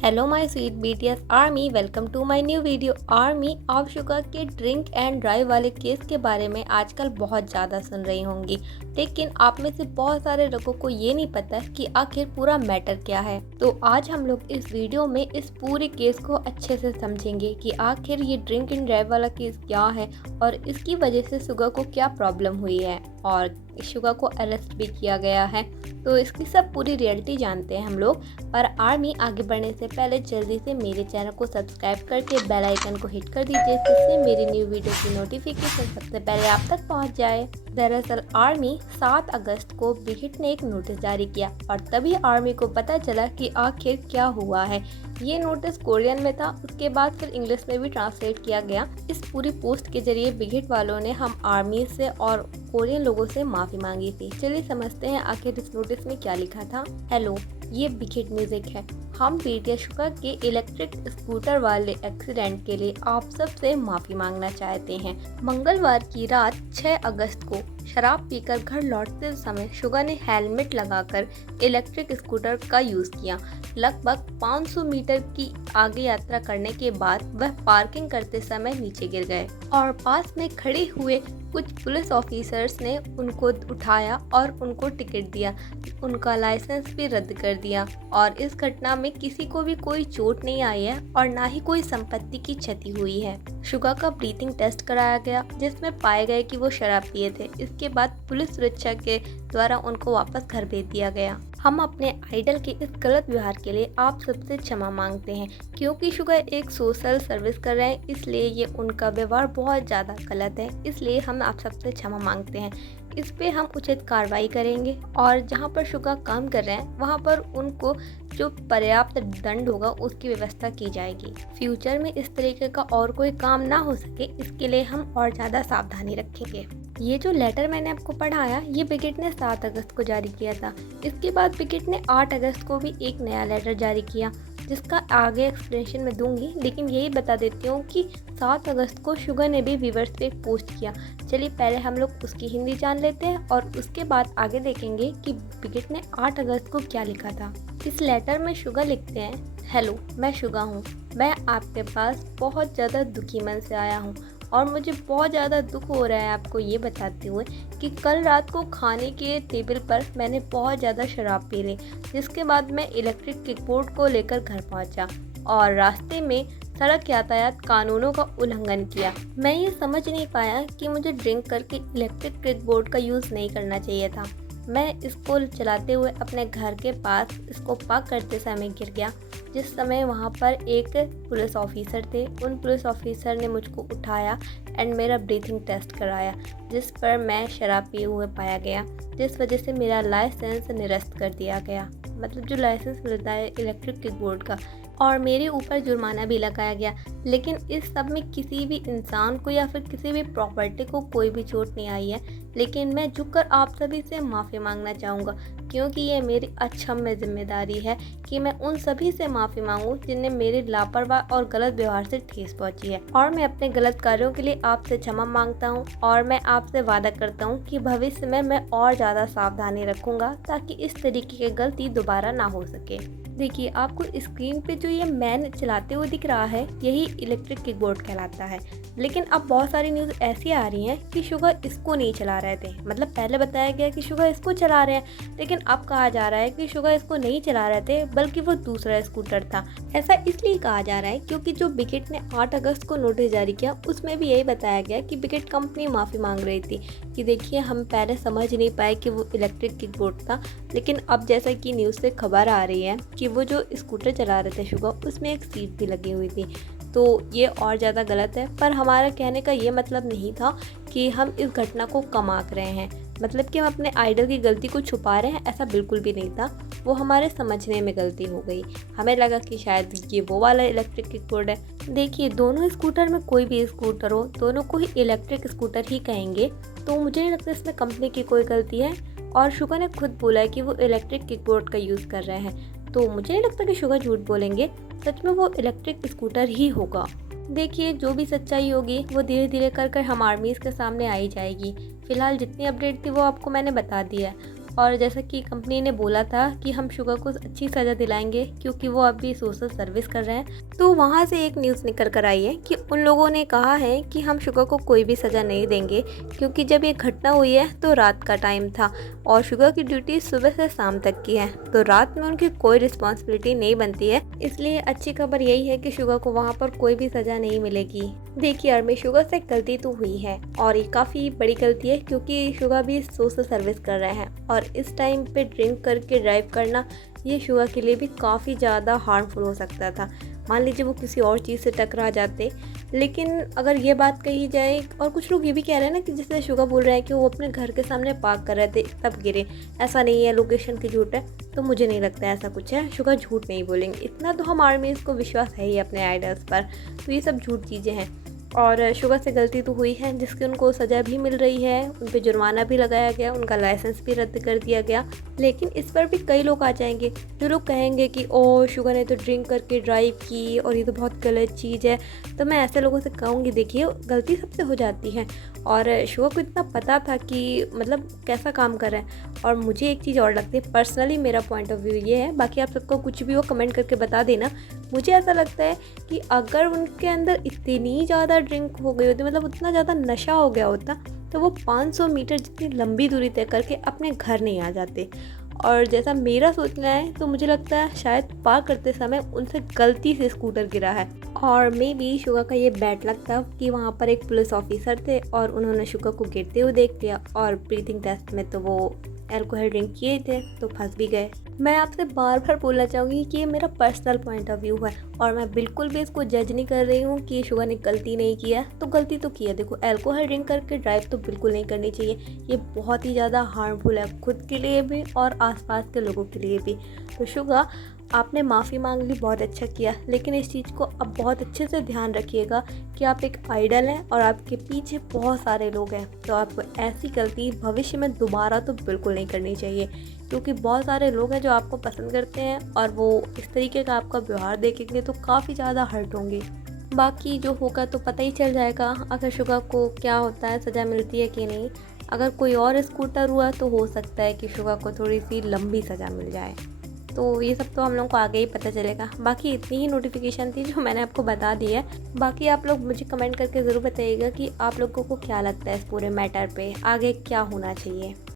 Hello my sweet BTS army, welcome to my new video. Army, आप sugar के drink and drive वाले case के बारे में आजकल बहुत ज़्यादा सुन रही होंगी, लेकिन आप में से बहुत सारे लोगों को ये नहीं पता कि आखिर पूरा मैटर क्या है। तो आज हम लोग इस वीडियो में इस पूरे केस को अच्छे से समझेंगे कि आखिर ये ड्रिंक एंड ड्राइव वाला केस क्या है और इसकी वजह से शुगर को क्या प्रॉब्लम हुई है और शुगर को अरेस्ट भी किया गया है। तो इसकी सब पूरी रियलिटी जानते हैं हम लोग। पर आर्मी, आगे बढ़ने से पहले जल्दी से मेरे चैनल को सब्सक्राइब करके बेल आइकन को हिट कर दीजिए, जिससे मेरी न्यू वीडियो की नोटिफिकेशन सबसे पहले आप तक पहुंच जाए। दरअसल आर्मी, 7 अगस्त को बिगिट ने एक नोटिस जारी किया और तभी आर्मी को पता चला कि आखिर क्या हुआ है। ये नोटिस कोरियन में था, उसके बाद फिर इंग्लिश में भी ट्रांसलेट किया गया। इस पूरी पोस्ट के जरिए बिगिट वालों ने हम आर्मी से और कोरियन लोगों से माफ़ी मांगी थी। चलिए समझते हैं आखिर इस नोटिस में क्या लिखा था। हेलो, ये बिगिट म्यूजिक है। हम बीटीएस शुगर के इलेक्ट्रिक स्कूटर वाले एक्सीडेंट के लिए आप सबसे माफ़ी मांगना चाहते हैं। मंगलवार की रात 6 अगस्त को शराब पीकर घर लौटते समय शुगर ने हेलमेट लगाकर इलेक्ट्रिक स्कूटर का यूज़ किया। लगभग 500 मीटर की आगे यात्रा करने के बाद वह पार्किंग करते समय नीचे गिर गए और पास में खड़े हुए कुछ पुलिस ऑफिसर्स ने उनको उठाया और उनको टिकट दिया, उनका लाइसेंस भी रद्द कर दिया और इस घटना में किसी को भी कोई चोट नहीं आई है और ना ही कोई संपत्ति की क्षति हुई है। शुगर का ब्रीथिंग टेस्ट कराया गया, जिसमें पाए गए कि वो शराब पिए थे। इसके बाद पुलिस सुरक्षा के द्वारा उनको वापस घर भेज दिया गया। हम अपने आइडल के इस गलत व्यवहार के लिए आप सबसे क्षमा मांगते हैं, क्योंकि शुगर एक सोशल सर्विस कर रहे हैं, इसलिए ये उनका व्यवहार बहुत ज़्यादा गलत है। इसलिए हम आप सबसे क्षमा मांगते हैं। इस पे हम उचित कार्रवाई करेंगे और जहाँ पर शुगर काम कर रहे हैं वहाँ पर उनको जो पर्याप्त दंड होगा उसकी व्यवस्था की जाएगी। फ्यूचर में इस तरीके का और कोई काम ना हो सके, इसके लिए हम और ज़्यादा सावधानी रखेंगे। ये जो लेटर मैंने आपको पढ़ाया, ये बिगिट ने 7 अगस्त को जारी किया था। इसके बाद बिगिट ने 8 अगस्त को भी एक नया लेटर जारी किया, जिसका आगे एक्सप्लेनेशन में दूंगी, लेकिन यही बता देती हूँ कि 7 अगस्त को शुगर ने भी व्यूअर्स पे एक पोस्ट किया। चलिए पहले हम लोग उसकी हिंदी जान लेते हैं और उसके बाद आगे देखेंगे कि बिगिट ने 8 अगस्त को क्या लिखा था। इस लेटर में शुगर लिखते हैं, हेलो, मैं शुगर हूँ। मैं आपके पास बहुत ज़्यादा दुखी मन से आया हूँ और मुझे बहुत ज़्यादा दुख हो रहा है आपको ये बताते हुए कि कल रात को खाने के टेबल पर मैंने बहुत ज़्यादा शराब पी ली, जिसके बाद मैं इलेक्ट्रिक किकबोर्ड को लेकर घर पहुंचा और रास्ते में सड़क यातायात कानूनों का उल्लंघन किया। मैं ये समझ नहीं पाया कि मुझे ड्रिंक करके इलेक्ट्रिक किकबोर्ड का यूज़ नहीं करना चाहिए था। मैं इसको चलाते हुए अपने घर के पास इसको पार्क करते समय गिर गया, जिस समय वहाँ पर एक पुलिस ऑफिसर थे। उन पुलिस ऑफिसर ने मुझको उठाया एंड मेरा ब्रीथिंग टेस्ट कराया, जिस पर मैं शराब पिए हुए पाया गया, जिस वजह से मेरा लाइसेंस निरस्त कर दिया गया। मतलब जो लाइसेंस मिलता है इलेक्ट्रिक किकबोर्ड का, और मेरे ऊपर जुर्माना भी लगाया गया। लेकिन इस सब में किसी भी इंसान को या फिर किसी भी प्रॉपर्टी को कोई भी चोट नहीं आई है। लेकिन मैं झुककर आप सभी से माफ़ी मांगना चाहूँगा, क्योंकि ये मेरी अक्षम्य जिम्मेदारी है कि मैं उन सभी से माफ़ी मांगूं जिन्हें मेरे लापरवाह और गलत व्यवहार से ठेस पहुंची है। और मैं अपने गलत कार्यों के लिए आपसे क्षमा मांगता हूं और मैं आपसे वादा करता हूं कि भविष्य में मैं और ज़्यादा सावधानी रखूंगा, ताकि इस तरीके की गलती दोबारा ना हो सके। देखिए, आपको स्क्रीन पे जो ये मैन चलाते हुए दिख रहा है, यही इलेक्ट्रिक किकबोर्ड कहलाता है। लेकिन अब बहुत सारी न्यूज़ ऐसी आ रही हैं कि शुगर इसको नहीं चला रहे थे। मतलब पहले बताया गया कि शुगर इसको चला रहे हैं, लेकिन अब कहा जा रहा है कि शुगर इसको नहीं चला रहे थे, बल्कि वो दूसरा स्कूटर था। ऐसा इसलिए कहा जा रहा है क्योंकि जो बिगिट ने 8 अगस्त को नोटिस जारी किया, उसमें भी यही बताया गया कि बिगिट कंपनी माफ़ी मांग रही थी कि देखिए, हम पहले समझ नहीं पाए कि वो इलेक्ट्रिक किकबोर्ड था। लेकिन अब जैसा कि न्यूज़ से खबर आ रही है कि वो जो स्कूटर चला रहे थे शुगर, उसमें एक सीट भी लगी हुई थी। तो ये और ज़्यादा गलत है। पर हमारा कहने का ये मतलब नहीं था कि हम इस घटना को कम आंक रहे हैं, मतलब कि हम अपने आइडल की गलती को छुपा रहे हैं, ऐसा बिल्कुल भी नहीं था। वो हमारे समझने में गलती हो गई। हमें लगा कि शायद ये वो वाला इलेक्ट्रिक किकबोर्ड है। देखिए, दोनों स्कूटर में कोई भी स्कूटर हो, दोनों को ही इलेक्ट्रिक स्कूटर ही कहेंगे, तो मुझे नहीं लगता इसमें कंपनी की कोई गलती है। और शुगर ने खुद बोला है कि वो इलेक्ट्रिक किकबोर्ड का यूज़ कर रहे हैं, तो मुझे नहीं लगता कि शुगर झूठ बोलेंगे। सच में वो इलेक्ट्रिक स्कूटर ही होगा। देखिए, जो भी सच्चाई होगी वो धीरे धीरे कर हम आर्मीज़ के सामने आई जाएगी। फिलहाल जितनी अपडेट थी वो आपको मैंने बता दी है। और जैसा कि कंपनी ने बोला था कि हम शुगा को अच्छी सज़ा दिलाएंगे क्योंकि वो अभी सोशल सर्विस कर रहे हैं। तो वहाँ से एक न्यूज़ निकल कर आई है कि उन लोगों ने कहा है कि हम शुगा को कोई भी सज़ा नहीं देंगे, क्योंकि जब ये घटना हुई है तो रात का टाइम था और शुगा की ड्यूटी सुबह से शाम तक की है, तो रात में उनकी कोई रिस्पॉन्सिबिलिटी नहीं बनती है। इसलिए अच्छी खबर यही है कि शुगा को वहाँ पर कोई भी सज़ा नहीं मिलेगी। देखिए आर्मी, शुगा से गलती तो हुई है और ये काफ़ी बड़ी गलती है, क्योंकि शुगा भी सोशल सर्विस कर रहे हैं और इस टाइम पे ड्रिंक करके ड्राइव करना ये शुगा के लिए भी काफ़ी ज़्यादा हार्मफुल हो सकता था। मान लीजिए वो किसी और चीज़ से टकरा जाते। लेकिन अगर ये बात कही जाए, और कुछ लोग ये भी कह रहे हैं ना कि जैसे शुगा बोल रहे हैं कि वो अपने घर के सामने पार्क कर रहे थे तब गिरे, ऐसा नहीं है, लोकेशन की झूठ है। तो मुझे नहीं लगता ऐसा कुछ है, शुगा झूठ नहीं बोलेंगे, इतना तो हम आर्मीज़ को विश्वास है ही अपने आइडल्स पर। तो ये सब झूठ चीज़ें हैं और शुगा से गलती तो हुई है, जिसकी उनको सज़ा भी मिल रही है, उन पे जुर्माना भी लगाया गया, उनका लाइसेंस भी रद्द कर दिया गया। लेकिन इस पर भी कई लोग आ जाएंगे जो लोग कहेंगे कि ओ शुगा ने तो ड्रिंक करके ड्राइव की और ये तो बहुत गलत चीज़ है। तो मैं ऐसे लोगों से कहूँगी, देखिए गलती सबसे हो जाती है और शुगा को इतना पता था कि मतलब कैसा काम कर रहे हैं। और मुझे एक चीज़ और लगती है, पर्सनली मेरा पॉइंट ऑफ व्यू ये है, बाकी आप सबको कुछ भी हो कमेंट करके बता देना। मुझे ऐसा लगता है कि अगर उनके अंदर इतनी ज़्यादा ड्रिंक हो गई होती, मतलब उतना ज़्यादा नशा हो गया होता, तो वो 500 मीटर जितनी लंबी दूरी तय करके अपने घर नहीं आ जाते। और जैसा मेरा सोचना है तो मुझे लगता है शायद पार करते समय उनसे गलती से स्कूटर गिरा है और मे बी शुगा का ये बैड लक था कि वहाँ पर एक पुलिस ऑफिसर थे और उन्होंने शुगा को गिरते हुए देख लिया और ब्रीथिंग टेस्ट में तो वो अल्कोहल ड्रिंक किए थे तो फंस भी गए। मैं आपसे बार बार बोलना चाहूँगी कि ये मेरा पर्सनल पॉइंट ऑफ व्यू है और मैं बिल्कुल भी इसको जज नहीं कर रही हूँ कि शुगा ने गलती नहीं किया। तो गलती तो की है, देखो अल्कोहल ड्रिंक करके ड्राइव तो बिल्कुल नहीं करनी चाहिए, ये बहुत ही ज़्यादा हार्मफुल है खुद के लिए भी और आसपास के लोगों के लिए भी। तो शुगा, आपने माफ़ी मांग ली, बहुत अच्छा किया, लेकिन इस चीज़ को अब बहुत अच्छे से ध्यान रखिएगा कि आप एक आइडल हैं और आपके पीछे बहुत सारे लोग हैं। तो आपको ऐसी गलती भविष्य में दोबारा तो बिल्कुल नहीं करनी चाहिए, क्योंकि बहुत सारे लोग हैं जो आपको पसंद करते हैं और वो इस तरीके का आपका व्यवहार देखेंगे तो काफ़ी ज़्यादा हर्ट होंगे। बाकी जो होगा तो पता ही चल जाएगा, अगर शुगा को क्या होता है, सज़ा मिलती है कि नहीं। अगर कोई और स्कूटर हुआ तो हो सकता है कि शुगा को थोड़ी सी लंबी सज़ा मिल जाए। तो ये सब तो हम लोगों को आगे ही पता चलेगा। बाकी इतनी ही नोटिफिकेशन थी जो मैंने आपको बता दी है। बाकी आप लोग मुझे कमेंट करके ज़रूर बताइएगा कि आप लोगों को क्या लगता है इस पूरे मैटर पे आगे क्या होना चाहिए।